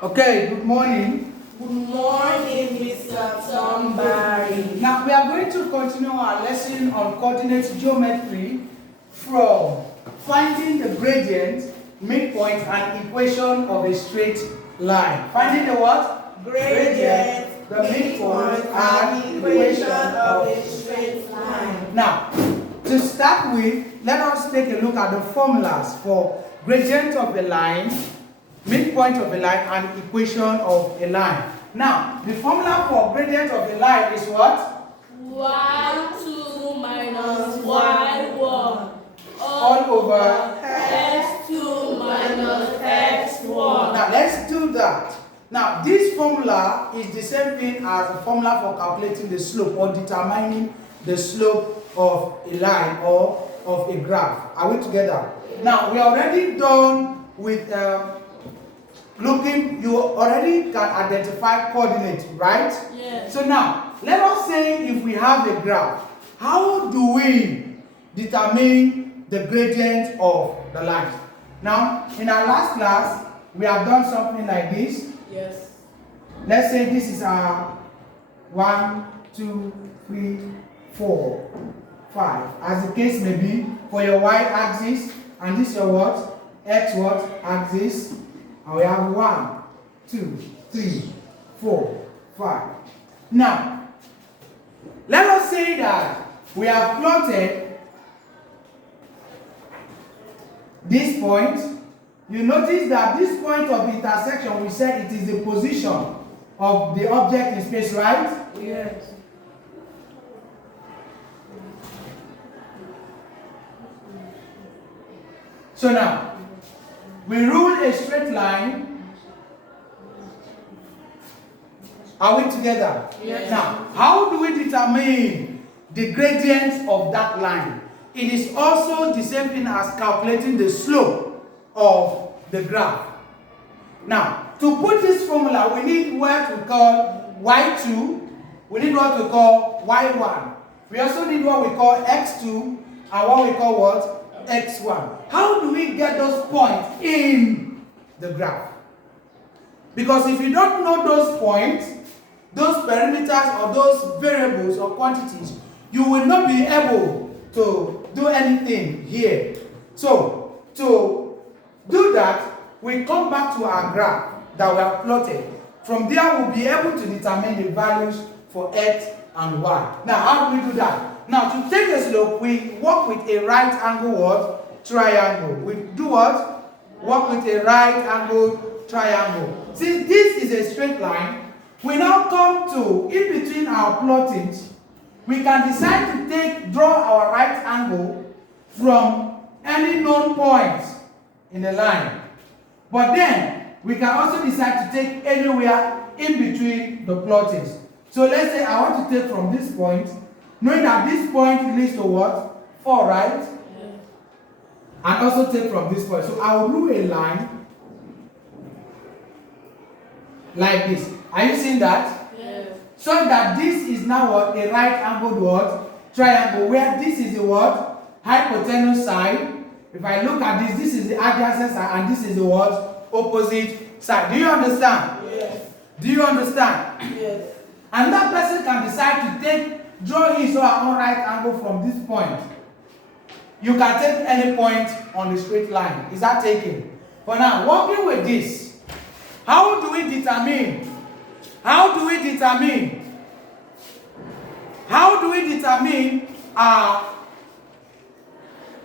Okay, good morning. Good morning, Mr. Thornberry. Now we are going to continue our lesson on coordinate geometry from finding the gradient, midpoint, and equation of a straight line. Finding the what? Gradient, the midpoint, and equation of a straight line. Now, to start with, let us take a look at the formulas for gradient of a line, midpoint of a line, and equation of a line. Now, the formula for gradient of a line is what? y2 minus y1 All over x2 minus x1. Now, let's do that. Now, this formula is the same thing as the formula for calculating the slope or determining the slope of a line or of a graph. Are we together? Now, we are already done with looking. You already can identify coordinates, right? Yes. So now, let us say if we have a graph, how do we determine the gradient of the line? Now, in our last class, we have done something like this. Yes. Let's say this is our 1, 2, 3, 4, 5. As the case may be, for your y-axis, and this is your what? X what? Axis. And we have 1, 2, 3, 4, 5. Now, let us say that we have plotted this point. You notice that this point of intersection, we said it is the position of the object in space, right? Yes. So now, we rule a straight line. Are we together? Yes. Now, how do we determine the gradient of that line? It is also the same thing as calculating the slope of the graph. Now, to put this formula, we need what we call y2, we need what we call y1. We also need what we call x2 and what we call what? x1. How do we get those points in the graph? Because if you don't know those points, those perimeters or those variables or quantities, you will not be able to do anything here. So, to do that, we come back to our graph that we have plotted. From there, we'll be able to determine the values for x and y. Now, how do we do that? Now, to take a slope, we work with a right angle what? Triangle. We do what? Work with a right angle triangle. Since this is a straight line, we now come to, in between our plottings, we can decide to draw our right angle from any known point in the line. But then, we can also decide to take anywhere in between the plottings. So let's say I want to take from this point, knowing that this point leads to what? 4, right? Yeah. And also take from this point. So I will draw a line like this. Are you seeing that? Yes. So that this is now what? A right angled what? Triangle, where this is the what? Hypotenuse side. If I look at this is the adjacent side and this is the what? Opposite side. Do you understand? Yes. Do you understand? Yes. And that person can decide to draw his or her own right angle from this point. You can take any point on the straight line. Is that taken? For now, working with this, how do we determine our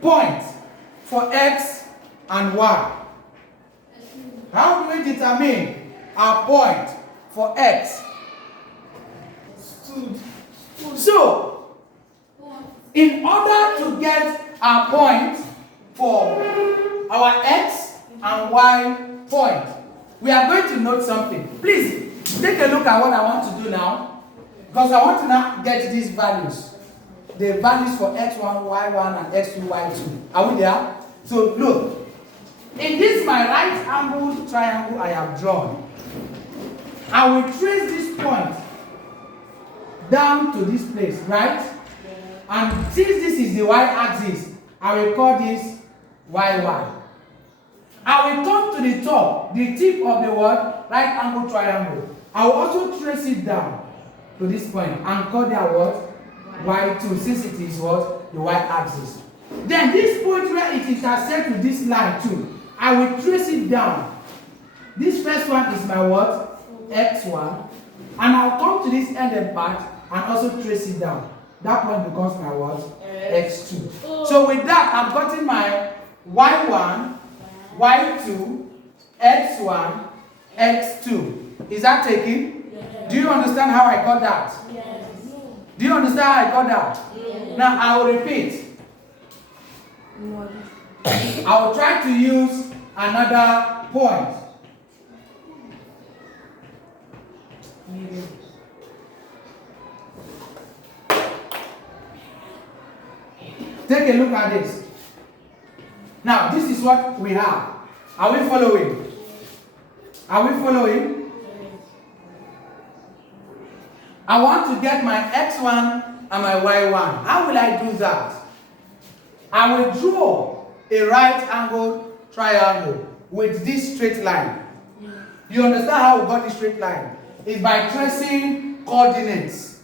point for x and y? How do we determine our point for x? So, in order to get our point for our x and y point, we are going to note something. Please, take a look at what I want to do now, because I want to now get these values. The values for x1, y1, and x2, y2. Are we there? So, look. In this my right angled triangle I have drawn, I will trace this point down to this place, right? And since this is the y-axis, I will call this y1. I will come to the top, the tip of the what? Right angle triangle. I will also trace it down to this point and call that what? Y2, since it is what? The y-axis. Then this point where it intersects with this line too, I will trace it down. This first one is my what? X1. And I'll come to this ended part and also trace it down. That point becomes my what? X2. So with that, I've gotten my Y1, Y2, X1, X2. Is that taken? Yes. Do you understand how I got that? Yes. Do you understand how I got that? Yes. Now I will repeat. I will try to use another point. Take a look at this. Now, this is what we have. Are we following? Are we following? I want to get my X1 and my Y1. How will I do that? I will draw a right angle triangle with this straight line. You understand how we got this straight line? It's by tracing coordinates.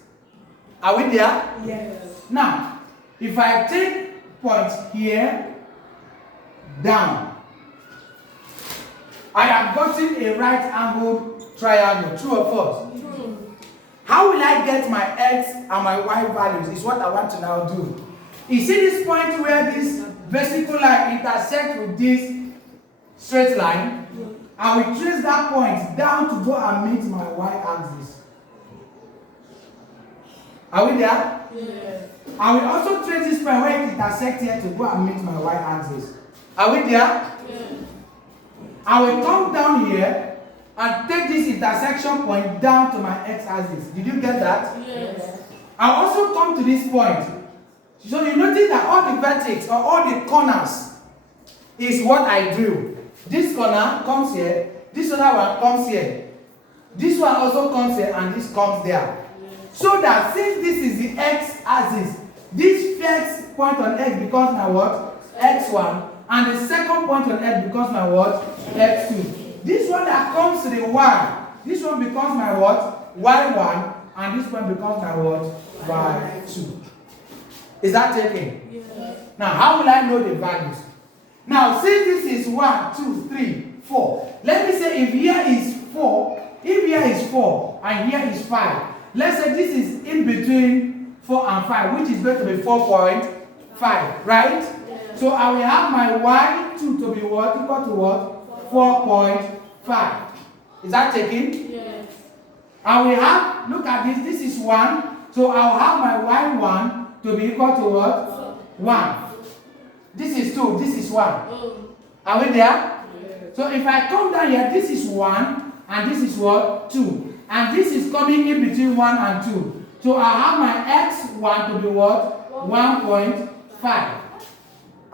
Are we there? Yes. Now, if I take point here, down, I have gotten a right angle triangle. True or false? True. How will I get my X and my Y values is what I want to now do. You see this point where this vertical line intersects with this straight line? I will trace that point down to go and meet my Y-axis. Are we there? Yes. I will also trace this point where it intersects here to go and meet my Y-axis. Are we there? Yes. I will come down here and take this intersection point down to my X-axis. Did you get that? Yes. I also come to this point. So you notice that all the vertex or all the corners is what I drew. This corner comes here, this other one comes here. This one also comes here and this comes there. So that since this is the X-axis, this first point on X becomes my what? X1. And the second point on X becomes my what? X2. This one that comes to the Y, this one becomes my what? Y1. And this one becomes my what? Y2. Is that taken? Yes. Now, how will I know the values? Now, since this is 1, 2, 3, 4. Let me say if here is 4, if here is 4, and here is 5. Let's say this is in between 4 and 5, which is going to be 4.5, right? Yes. So I will have my Y2 to be what? Equal to what? 4.5. Is that taken? Yes. I will have, look at this, this is 1. So I'll have my Y1 to be equal to what? 1. This is 2, this is 1. Are we there? Yes. So if I come down here, this is 1, and this is what? 2. And this is coming in between 1 and 2. So I have my X1 to be what? 1.5.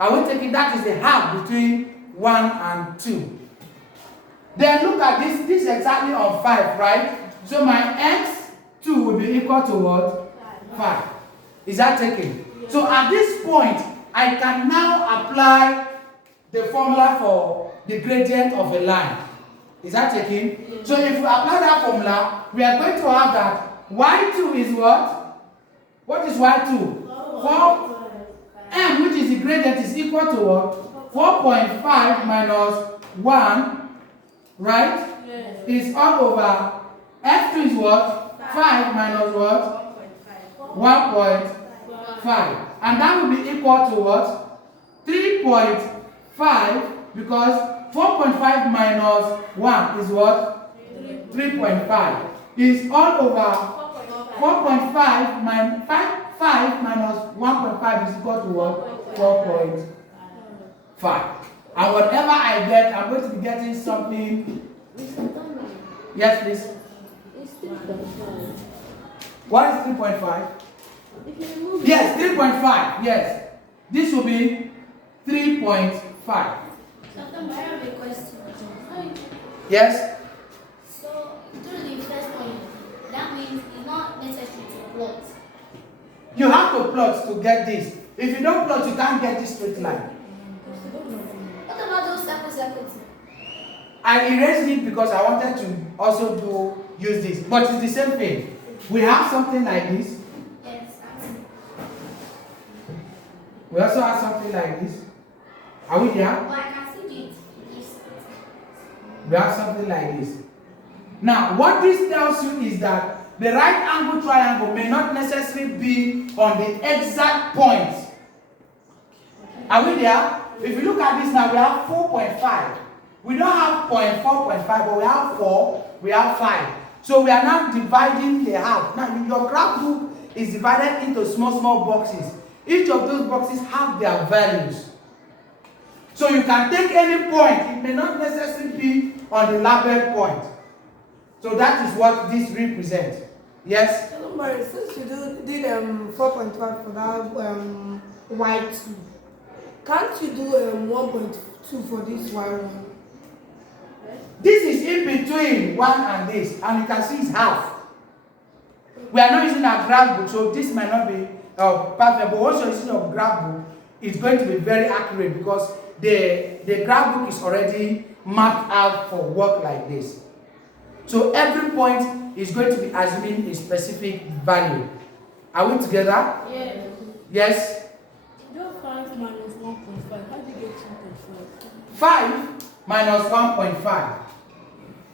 I will take it, that is the half between 1 and 2. Then look at this, this is exactly on 5, right? So my X2 will be equal to what? 5. Is that taken? Yes. So at this point, I can now apply the formula for the gradient of a line. Is that taken? Yes. So if we apply that formula, we are going to have that Y2 is what? What is Y2? 4 M, which is the gradient, is equal to what? 4.5 minus 1, right? Yes. Is all over F2 is what? 5 minus what? 1.5. And that will be equal to what? 3.5, because 4.5 minus 1 is what? 3.5. Is all over 4.5 minus 5 minus 1.5 is equal to what? 4.5. And whatever I get, I'm going to be getting something. Yes, please. It's 3.5. What is 3.5? Yes, 3.5. Yes. This will be 3.5. Sometimes I have a question. Yes? So, through the first point, that means it's not necessary to plot. You have to plot to get this. If you don't plot, you can't get this straight line. What about those circles consecutive. I erased it because I wanted to also use this, but it's the same thing. We have something like this. Yes. We also have something like this. Are we there? But I can still do it. Yes. We have something like this. Now, what this tells you is that the right angle triangle may not necessarily be on the exact point. Are we there? If you look at this now, we have 4.5. We don't have 0.4.5, but we have 4, we have 5. So we are now dividing the half. Now, your graph book is divided into small boxes. Each of those boxes have their values. So you can take any point. It may not necessarily be on the labeled point. So that is what this represents. Yes? But since you did 4.5 for that y2, can't you do 1.2 for this y1? This is in between 1 and this, and you can see it's half. We are not using a graph book, so this might not be perfect, but once you're using a graph book, it's going to be very accurate because the graph book is already mapped out for work like this. So every point is going to be assuming a specific value. Are we together? Yes. Yes? Do 5 minus 1.5. How do you get 2.5? 5 minus 1.5.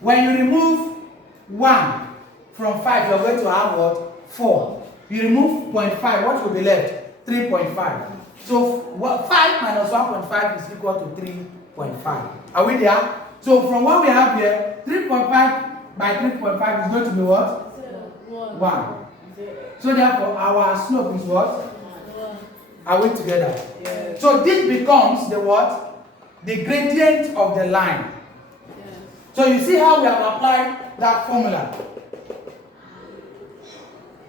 When you remove 1 from 5, you're going to have what? 4. You remove 0.5, what will be left? 3.5. So 5 minus 1.5 is equal to 3.5. Are we there? So from what we have here, 3.5 by 3.5 is going to be what? 1. So therefore, our slope is what? Are we together? Yes. So this becomes the what? The gradient of the line. Yes. So you see how we have applied that formula?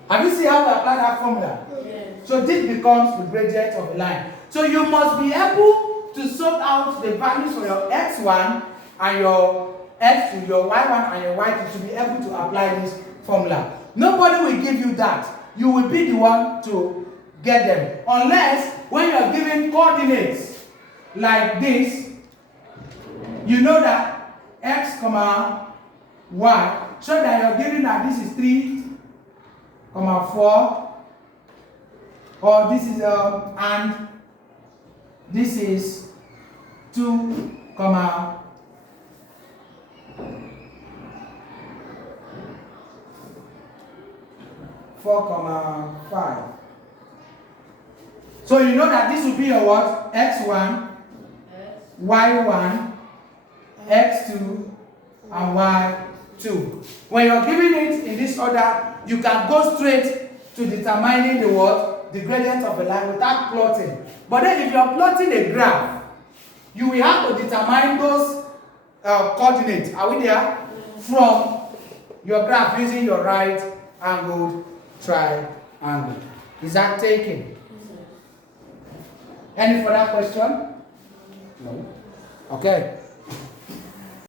Have you seen how we apply that formula? Yes. So this becomes the gradient of the line. So you must be able to sort out the values for your x1 and your x2, your y1 and your y2 to be able to apply this formula. Nobody will give you that. You will be the one to get them. Unless when you are given coordinates like this, you know that x, y, so that you're given that this is 3, 4, or this is and this is 2, 4,5. So you know that this will be your what? X1, Y1, X2, and Y2. When you're giving it in this order, you can go straight to determining the what? The gradient of a line without plotting. But then if you're plotting a graph, you will have to determine those coordinates. Are we there? From your graph using your right angled triangle. Is that taken? Any further question? No. Okay.